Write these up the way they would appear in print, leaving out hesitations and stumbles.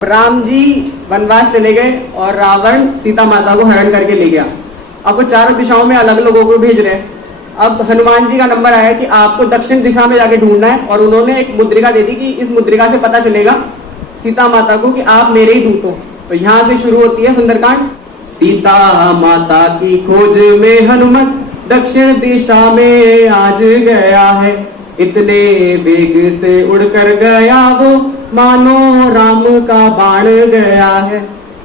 राम जी वनवास चले गए और रावण सीता माता को हरण करके ले गया। अब वो चारों दिशाओं में अलग लोगों को भेज रहे हैं। अब हनुमान जी का नंबर आया कि आपको दक्षिण दिशा में जाके ढूंढना है और उन्होंने एक मुद्रिका दे दी कि इस मुद्रिका से पता चलेगा सीता माता को कि आप मेरे ही दूत हो। तो यहाँ से शुरू होती है सुंदरकांड। सीता माता की खोज में हनुमत दक्षिण दिशा में आज गया है। इतने वेग से उड़कर गया वो मानो राम का बाण गया है।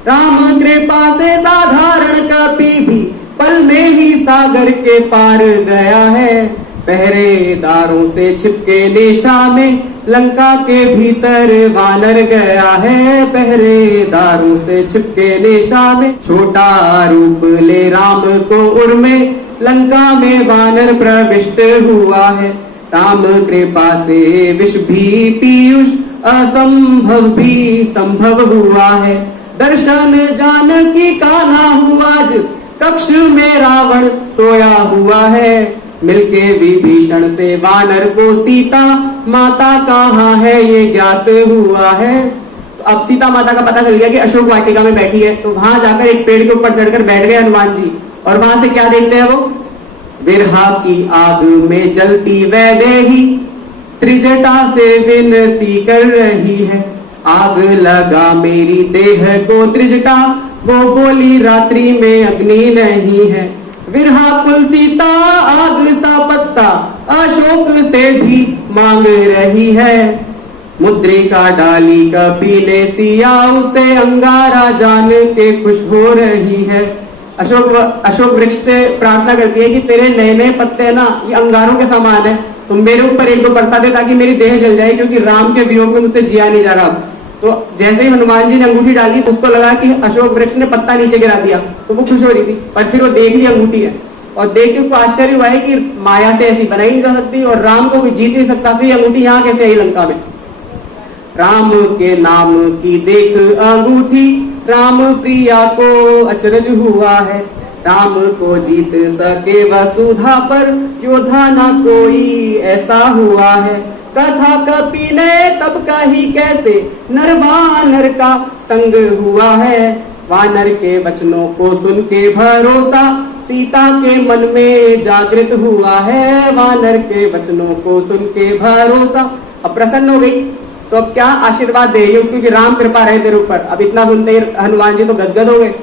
राम कृपा से साधारण कपि भी पल में ही सागर के पार गया है। पहरेदारों से छिपके निशा में लंका के भीतर वानर गया है। पहरेदारों से छिपके निशा में छोटा रूप ले राम को उर्मे लंका में वानर प्रविष्ट हुआ है। राम कृपा से विष भी पीयूष असंभव भी संभव हुआ है। दर्शन जानकी का ना हुआ जिस कक्ष में रावण सोया हुआ है। मिलके विभीषण से वानर को सीता माता कहाँ है ये ज्ञात हुआ है। तो अब सीता माता का पता चल गया कि अशोक वाटिका में बैठी है। तो वहां जाकर एक पेड़ के ऊपर चढ़कर बैठ गए हनुमान जी और वहां से क्या देखते हैं वो, विरहा की आग में जलती वैदेही त्रिजटा से विनती कर रही है। आग लगा मेरी देह को त्रिजटा वो बोली रात्रि में अग्नि नहीं है। विरहा कुल सीता आग सा पत्ता अशोक से भी मांग रही है। मुद्रिका डाली कपि ने सिया उसे अंगारा जान के खुश हो रही है। अशोक वृक्ष से प्रार्थना करती है कि तेरे नए नए पत्ते ना ये अंगारों के समान है, तुम मेरे ऊपर एक दो बरसा दे ताकि मेरी देह जल जाए, क्योंकि राम के वियोग में मुझसे जिया नहीं जा रहा। तो जैसे ही हनुमान जी ने अंगूठी डाली तो उसको लगा कि अशोक वृक्ष ने पत्ता नीचे गिरा दिया, तो वो खुश हो रही थी। पर फिर वो देख ली अंगूठी है और देख के उसको आश्चर्य हुआ है कि माया से ऐसी बनाई नहीं जा सकती और राम को कोई जीत नहीं सकता, फिर अंगूठी यहाँ कैसे आई लंका में। राम के नाम की देख अंगूठी राम प्रिया को अचरज हुआ है। राम को जीत सके वसुधा पर योद्धा न कोई ऐसा हुआ है। कथा कपि ने तब कही कैसे नर वानर का संग हुआ है। वानर के वचनों को सुन के भरोसा सीता के मन में जागृत हुआ है। वानर के वचनों को सुन के भरोसा अब प्रसन्न हो गई। तो अब क्या आशीर्वाद देगी उसको कि राम कृपा रहे तेरे ऊपर। अब इतना सुनते ही हनुमान जी तो गदगद हो गए।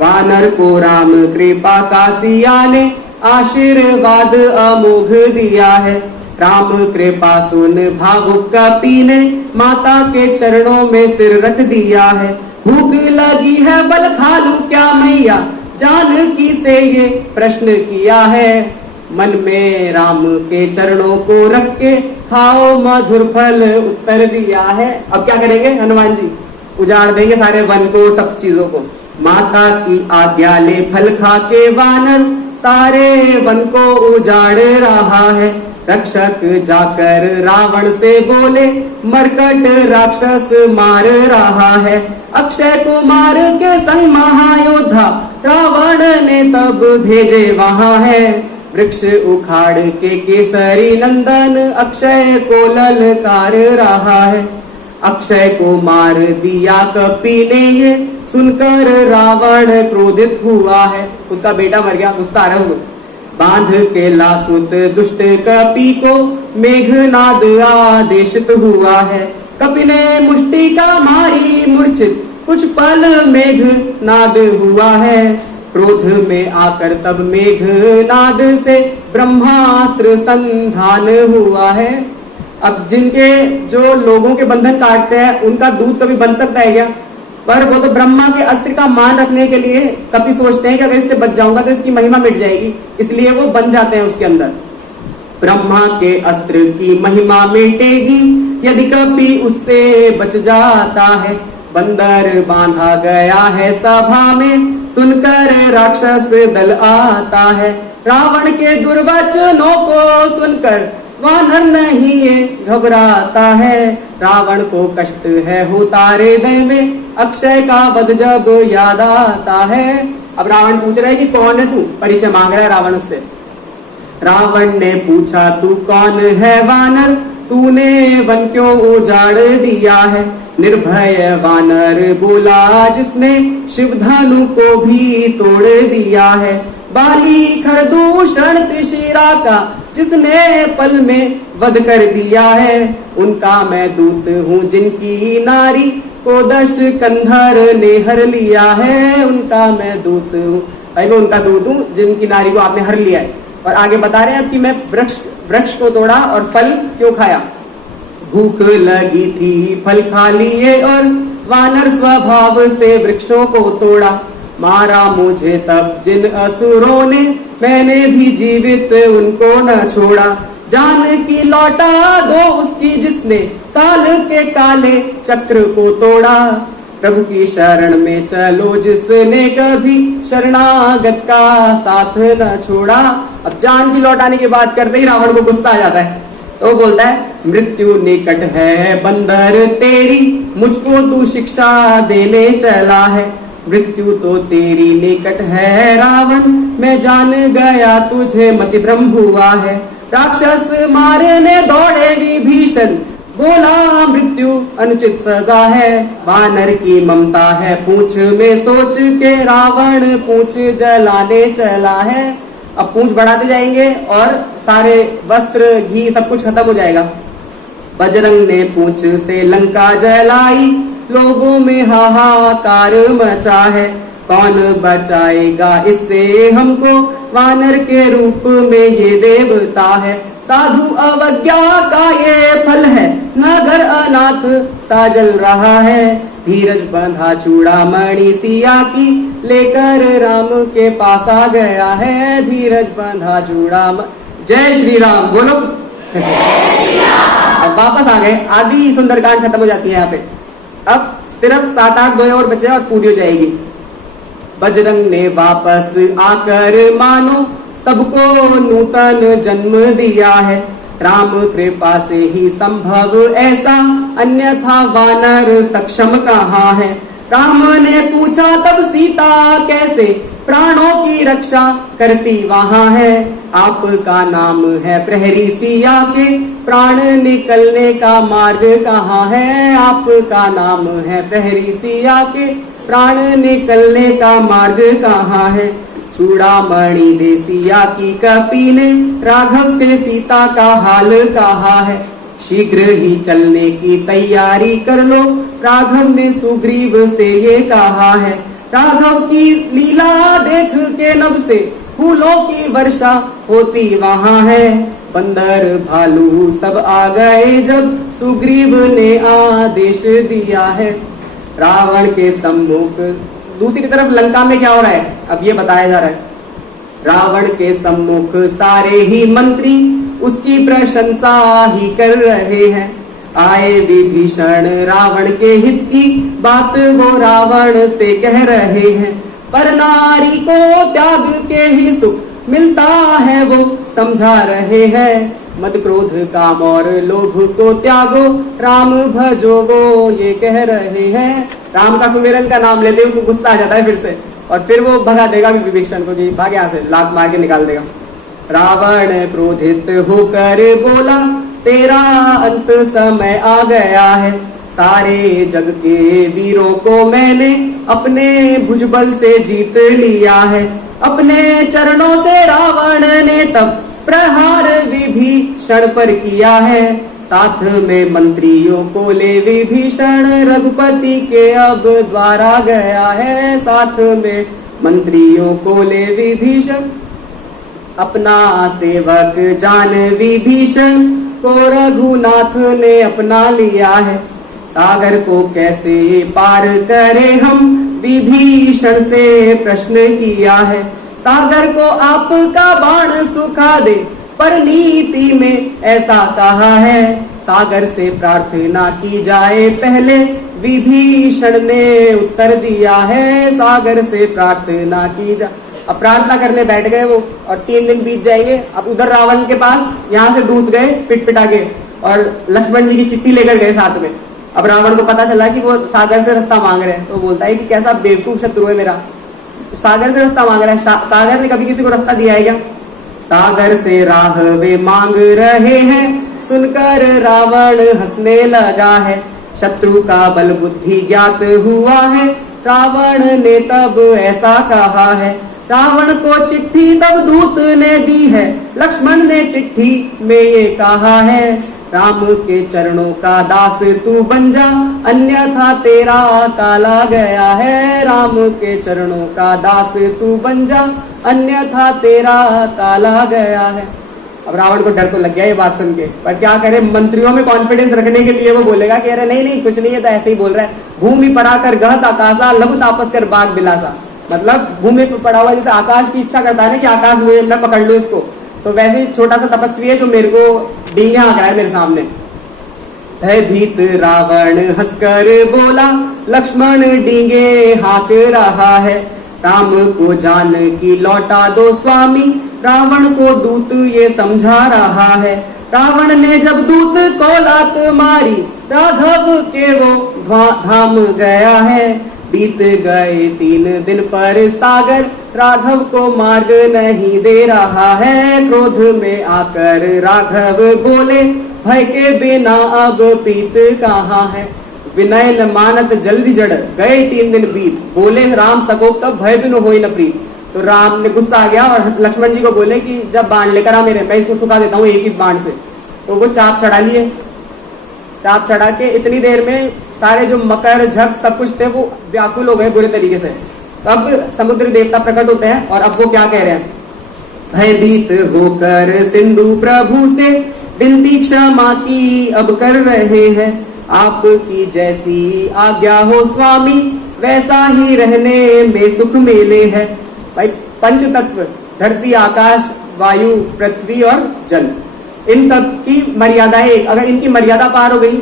वानर को राम कृपा का सिया ने आशीर्वाद अमोघ दिया है। राम कृपा सुन भावुक कपि ने माता के चरणों में सिर रख दिया है। भूख लगी है फल खा लूं क्या मैया जानकी से ये प्रश्न किया है। मन में राम के चरणों को रख के खाओ मधुर फल उत्तर दिया है। अब क्या करेंगे हनुमान जी, उजाड़ देंगे सारे वन को सब चीजों को। माता की आज्ञा ले फल खा के वानर सारे वन को उजाड़ रहा है। रक्षक जाकर रावण से बोले मरकट राक्षस मार रहा है। अक्षय कुमार के संग महायोद्धा रावण ने तब भेजे वहां है। वृक्ष उखाड़ के केसरी नंदन अक्षय को ललकार रहा है। अक्षय को मार दिया कपि ने ये सुनकर रावण क्रोधित हुआ है। उसका बेटा मर गया, गुस्सा आ रहा है। बांध के लासुत दुष्ट कपि को मेघनाद आदेशित हुआ है। कपि ने मुष्टि का मारी मूर्छित कुछ पल मेघनाद हुआ है। क्रोध में आकर तब मेघनाद से ब्रह्मास्त्र संधान हुआ है। अब जिनके जो लोगों के बंधन काटते हैं उनका दूध कभी बन सकता है क्या? पर वो तो ब्रह्मा के अस्त्र का मान रखने के लिए कभी सोचते हैं कि अगर इससे बच जाऊंगा तो इसकी महिमा मिट जाएगी, इसलिए वो बन जाते हैं उसके अंदर। ब्रह्मा के अस्त्र की महिमा मिटेगी यदि कभी उससे बच जाता है। बंदर बांधा गया है सभा में सुनकर राक्षस दल आता है। रावण के दुर्वचनों को सुनकर वानर नहीं ये घबराता है। रावण को कष्ट है होता हृदय में अक्षय का वध जब याद आता है। अब रावण पूछ रहा है कि कौन है तू, परिचय मांग रहा है रावण उससे। रावण ने पूछा तू कौन है वानर, तूने वन क्यों उजाड़ दिया है। निर्भय वानर बोला जिसने शिवधनु को भी तोड़ दिया है। बाली खरदूषण त्रिशिरा का जिसने पल में वध कर दिया है। उनका मैं दूत हूँ जिनकी नारी को 10 कंधर ने हर लिया है। उनका मैं दूत हूँ, भाई मैं उनका दूत हूँ जिनकी नारी को आपने हर लिया है। और आगे बता रहे हैं अब कि मैं वृक्ष को तोड़ा और फल क्यों खाया। भूख लगी थी फल खा लिए और वानर स्वभाव से वृक्षों को तोड़ा। मारा मुझे तब जिन असुरों ने मैंने भी जीवित उनको न छोड़ा। जान की लौटा दो उसकी जिसने काल के काले चक्र को तोड़ा। प्रभु की शरण में चलो जिसने कभी शरणागत का साथ न छोड़ा। अब जान की लौटाने की बात करते ही रावण को गुस्सा आ जाता है, तो बोलता है मृत्यु निकट है बंदर तेरी, मुझको तू शिक्षा देने चला है। मृत्यु तो तेरी निकट है रावण, मैं जान गया तुझे मति भ्रम हुआ है। राक्षस मारने दौड़े विभीषण, बोला मृत्यु अनुचित सजा है। वानर की ममता है पूंछ में सोच के, रावण पूंछ जलाने चला है। अब पूंछ बढ़ाते जाएंगे और सारे वस्त्र घी सब कुछ खत्म हो जाएगा। बजरंग ने पूंछ से लंका जलाई, लोगों में हाहाकार मचा है। कौन बचाएगा इससे हमको, वानर के रूप में ये देवता है। साधु अवज्ञा का ये फल है, नगर अनाथ सा जल रहा है। धीरज बंधा चूड़ामणि सिया की, लेकर राम के पास आ गया है। धीरज बंधा चूड़ामणि, जय श्री राम बोलो। अब वापस आ गए, आधी सुंदरकांड खत्म हो जाती है यहाँ पे। अब सिर्फ 7-8 दोहे और बचे और पूरी हो जाएगी। बजरंग ने वापस आकर मानो सबको नूतन जन्म दिया है। राम कृपा से ही संभव ऐसा, अन्यथा वानर सक्षम कहाँ है। राम ने पूछा तब सीता कैसे प्राणों की रक्षा करती वहां है। आपका नाम है प्रहरी सिया के, प्राण निकलने का मार्ग कहाँ है। आपका नाम है प्रहरी सिया के, प्राण निकलने का मार्ग कहाँ है। चूड़ामणि दे सिया की कपी ने, राघव से सीता का हाल कहा है। शीघ्र ही चलने की तैयारी कर लो, राघव ने सुग्रीव से ये कहा है। राघव की लीला देख के नभ से फूलों की वर्षा होती वहां है। बंदर भालू सब आ गए जब सुग्रीव ने आदेश दिया है। रावण के सम्मुख, दूसरी तरफ लंका में क्या हो रहा है अब ये बताया जा रहा है। रावण के सम्मुख सारे ही मंत्री उसकी प्रशंसा ही कर रहे हैं। आए विभीषण रावण के हित की बात वो रावण से कह रहे हैं। पर नारी को त्याग के ही सुख मिलता है वो समझा रहे हैं। मद क्रोध काम और लोभ को त्यागो, राम भजो वो ये कह रहे हैं। राम का सुमिरन का नाम लेते उसको गुस्सा आ जाता है फिर से, और फिर वो भगा देगा विभीषण को कि भाग यहाँ से, लात मार के निकाल देगा। रावण क्रोधित होकर बोला तेरा अंत समय आ गया है। सारे जग के वीरों को मैंने अपने भुजबल से जीत लिया है। अपने चरणों से रावण ने तब प्रहार विभीषण पर किया है। साथ में मंत्रियों को ले विभीषण रघुपति के अब द्वारा गया है। साथ में मंत्रियों को ले विभीषण अपना सेवक जान विभीषण को रघुनाथ ने अपना लिया है। सागर को कैसे पार करे हम विभीषण से प्रश्न किया है। सागर को आपका बाण सुखा दे पर नीति में ऐसा कहा है। सागर से प्रार्थना की जाए पहले विभीषण ने उत्तर दिया है। सागर से प्रार्थना की जाए, अब प्रार्थना करने बैठ गए वो, और 3 दिन बीत जाएंगे। अब उधर रावण के पास यहाँ से दूत गए पिट के, और लक्ष्मण जी की चिट्ठी लेकर गए साथ में। अब रावण को पता चला कि वो सागर से रास्ता मांग रहे हैं, तो बोलता है कि कैसा बेवकूफ शत्रु है मेरा, तो सागर से रास्ता मांग रहा है। सागर ने कभी किसी को रास्ता दिया है क्या? सागर से राह वे मांग रहे हैं, सुनकर रावण हंसने लगा है। शत्रु का बल बुद्धि ज्ञात हुआ है, रावण ने तब ऐसा कहा है। रावण को चिट्ठी तब दूत ने दी है, लक्ष्मण ने चिट्ठी में ये कहा है, राम के चरणों का दास तू बन जा, अन्यथा तेरा काला गया है। राम के चरणों का दास तू बन जा, अन्यथा तेरा काला गया है। अब रावण को डर तो लग गया ये बात सुन के, पर क्या करे, मंत्रियों में कॉन्फिडेंस रखने के लिए वो बोलेगा कि अरे नहीं नहीं कुछ नहीं है, तो ऐसे ही बोल रहा है। भूमि पड़ा कर गहत आकाशा, लघु तापस कर बाग बिलासा। मतलब भूमि पर पड़ा हुआ जैसे आकाश की इच्छा करता है ना कि आकाश मुझे मैं पकड़ लूं इसको, तो वैसे ही छोटा सा तपस्वी है जो मेरे को डींगे हाँक रहा है मेरे सामने। भयभीत रावण हंसकर बोला, लक्ष्मण डींगे हाँक रहा है, राम को जान की लौटा दो स्वामी, रावण को दूत ये समझा रहा है। रावण ने जब दूत को लात मारी, राघव के वो धाम गया है। बीत गए 3 दिन पर सागर, राघव को मार्ग नहीं दे रहा है। क्रोध में आकर राघव बोले, भय के बिना अब प्रीत कहाँ है। विनय न मानत जल्दी जड़, गए 3 दिन बीत, बोले राम सकोप तब भय बिनु होई न प्रीत। तो राम ने गुस्सा आ गया और लक्ष्मण जी को बोले कि जब बाण लेकर आ मेरे, मैं इसको सुखा देता हूँ एक ही बाण से। तो वो चाप चढ़ा लिए, चाप चढ़ा के इतनी देर में सारे जो मकर झक सब कुछ थे वो व्याकुल हो गए बुरे तरीके से। तब समुद्र देवता प्रकट होते हैं और अब वो क्या कह रहे हैं, भयभीत होकर सिंधु प्रभु से विनती क्षमा की अब कर रहे हैं। आपकी जैसी आज्ञा हो स्वामी, वैसा ही रहने में सुख मिले है। भाई पंच तत्व धरती आकाश वायु पृथ्वी और जल, इन सब की मर्यादा है एक, अगर इनकी मर्यादा पार हो गई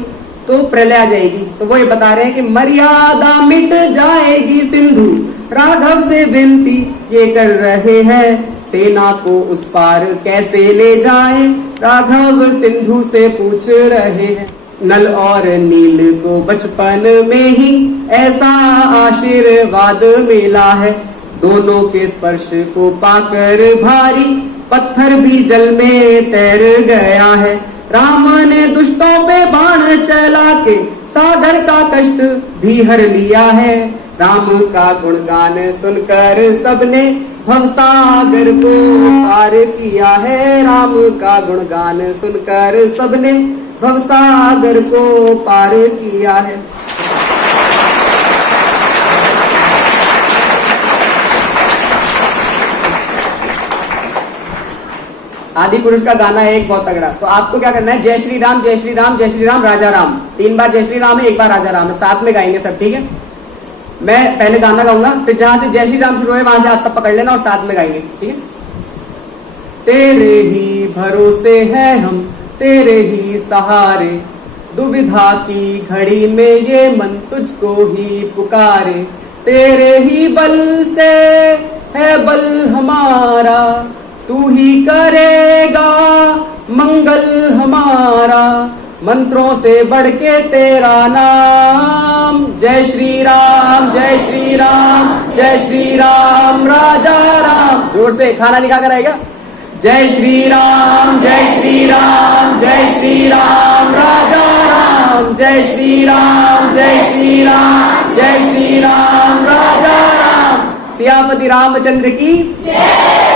तो प्रलय आ जाएगी। तो वो ये बता रहे हैं कि मर्यादा मिट जाएगी सिंधु, राघव से विनती ये कर रहे हैं। सेना को उस पार कैसे ले जाएं, राघव सिंधु से पूछ रहे हैं। नल और नील को बचपन में ही ऐसा आशीर्वाद मिला है, दोनों के स्पर्श को पाकर भारी पत्थर भी जल में तैर गया है। राम ने दुष्टों पे बाण चला के सागर का कष्ट भी हर लिया है। राम का गुणगान सुनकर सबने भवसागर को पार किया है। राम का गुणगान सुनकर सबने भवसागर को पार किया है। आदि पुरुष का गाना है एक बहुत तगड़ा। तो आपको क्या करना है, जय श्री राम जय श्री राम जय श्री राम राजा राम, 3 बार जय श्री राम है, 1 बार राजा राम है, साथ में गाएंगे सब, ठीक है। मैं पहले गाना गाऊंगा, फिर जहां से जय श्री राम शुरू है वहां से आप सब पकड़ लेना और साथ में गाएंगे, ठीक है। तेरे ही भरोसे है हम, तेरे ही सहारे, दुविधा की घड़ी में ये मन तुझको ही पुकारे। तेरे ही बल से है बल हमारा, तू ही करेगा मंगल हमारा, मंत्रों से बढ़ के तेरा नाम। जय श्री राम जय श्री राम जय श्री राम राजा राम। जोर से खाना निकाल कर आएगा। जय श्री राम जय श्री राम जय श्री राम राजा राम। जय श्री राम जय श्री राम जय श्री राम राजा राम। सियापति रामचंद्र की जय।